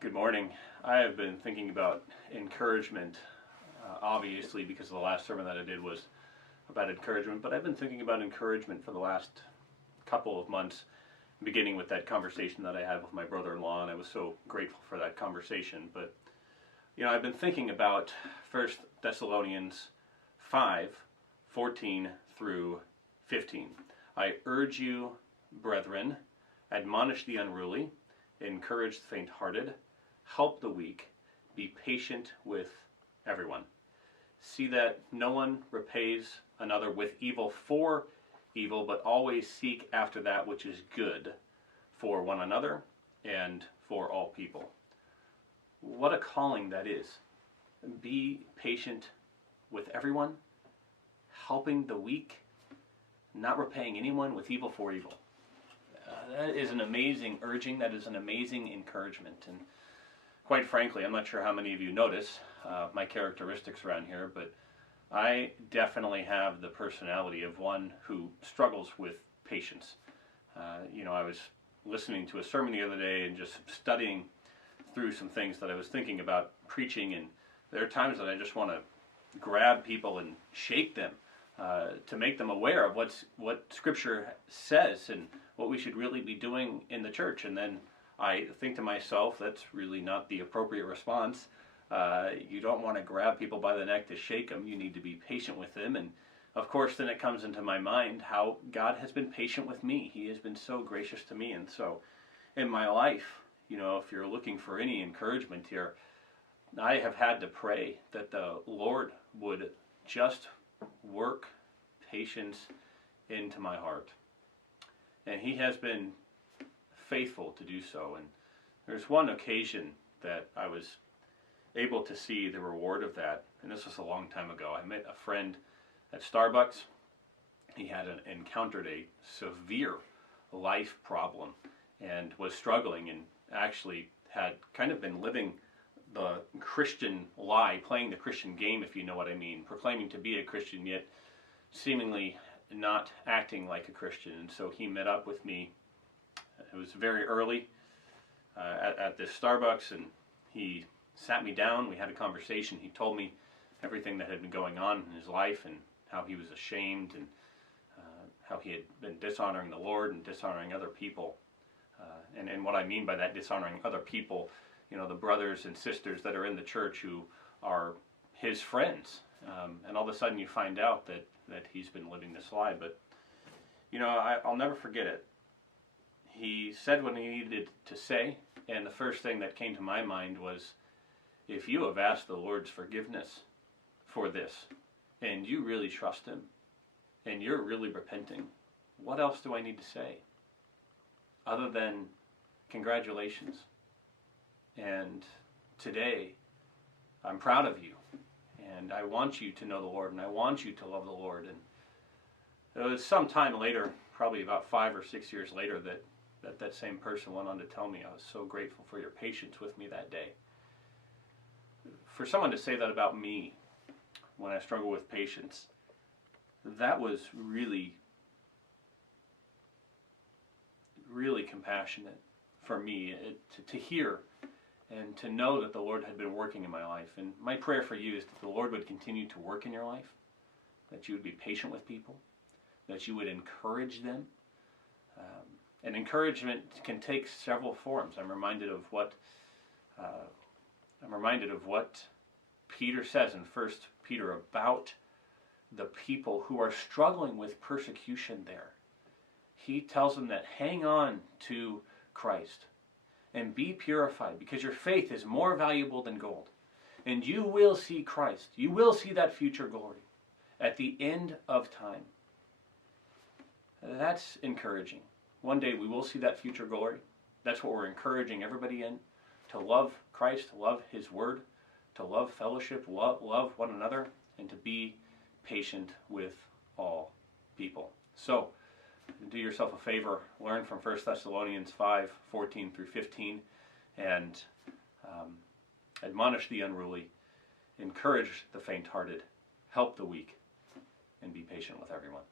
Good morning. I have been thinking about encouragement, obviously, because the last sermon that I did was about encouragement, but I've been thinking about encouragement for the last couple of months, beginning with that conversation that I had with my brother-in-law, and I was so grateful for that conversation. But, I've been thinking about 1 Thessalonians 5:14 through 15. I urge you, brethren, admonish the unruly, encourage the faint-hearted, help the weak, be patient with everyone. See that no one repays another with evil for evil, but always seek after that which is good for one another and for all people. What a calling that is. Be patient with everyone, helping the weak, not repaying anyone with evil for evil. That is an amazing urging. That is an amazing encouragement. And quite frankly, I'm not sure how many of you notice my characteristics around here, but I definitely have the personality of one who struggles with patience. I was listening to a sermon the other day and just studying through some things that I was thinking about preaching, and there are times that I just want to grab people and shake them to make them aware of what Scripture says and what we should really be doing in the church. And then I think to myself, that's really not the appropriate response. You don't want to grab people by the neck to shake them. You need to be patient with them. And of course, then it comes into my mind how God has been patient with me. He has been so gracious to me. And so in my life, if you're looking for any encouragement here, I have had to pray that the Lord would just work patience into my heart. And He has been faithful to do so. And there's one occasion that I was able to see the reward of that, and this was a long time ago. I met a friend at Starbucks. He had encountered a severe life problem and was struggling, and actually had kind of been living the Christian lie, playing the Christian game, if you know what I mean, proclaiming to be a Christian, yet seemingly not acting like a Christian. And so he met up with me. It was very early at this Starbucks, and he sat me down. We had a conversation. He told me everything that had been going on in his life and how he was ashamed, and how he had been dishonoring the Lord and dishonoring other people. And what I mean by that, dishonoring other people, the brothers and sisters that are in the church who are his friends. And all of a sudden you find out that he's been living this lie. But, I'll never forget it. He said what he needed to say, and the first thing that came to my mind was, if you have asked the Lord's forgiveness for this, and you really trust Him, and you're really repenting, what else do I need to say? Other than congratulations. And today, I'm proud of you. And I want you to know the Lord, and I want you to love the Lord. And it was some time later, probably about 5 or 6 years later, that same person went on to tell me, I was so grateful for your patience with me that day. For someone to say that about me when I struggle with patience, that was really, really compassionate for me to hear and to know that the Lord had been working in my life. And my prayer for you is that the Lord would continue to work in your life, that you would be patient with people, that you would encourage them. And encouragement can take several forms. I'm reminded of what Peter says in 1 Peter about the people who are struggling with persecution there. He tells them that hang on to Christ and be purified, because your faith is more valuable than gold. And you will see Christ. You will see that future glory at the end of time. That's encouraging. One day we will see that future glory. That's what we're encouraging everybody in, to love Christ, to love His Word, to love fellowship, love one another, and to be patient with all people. So, do yourself a favor, learn from 1 Thessalonians 5:14 through 15, and admonish the unruly, encourage the faint-hearted, help the weak, and be patient with everyone.